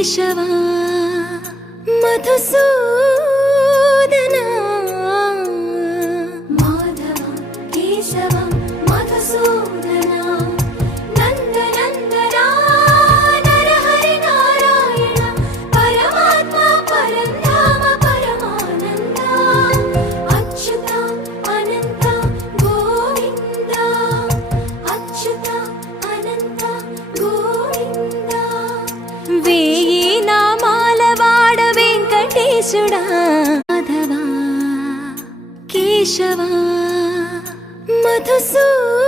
కేశవా మధుసూదనా మాధవ కేశవ మధుసూదనా నందనందనా నరహరి నారాయణ పరమాత్మ పరంధామ పరమానంద అచ్యుత అనంత గోవింద అచ్యుత అనంత గోవింద వేయి నామాల వాడ వెంకటేశుడా మాధవ కేశవ మధుసూదనా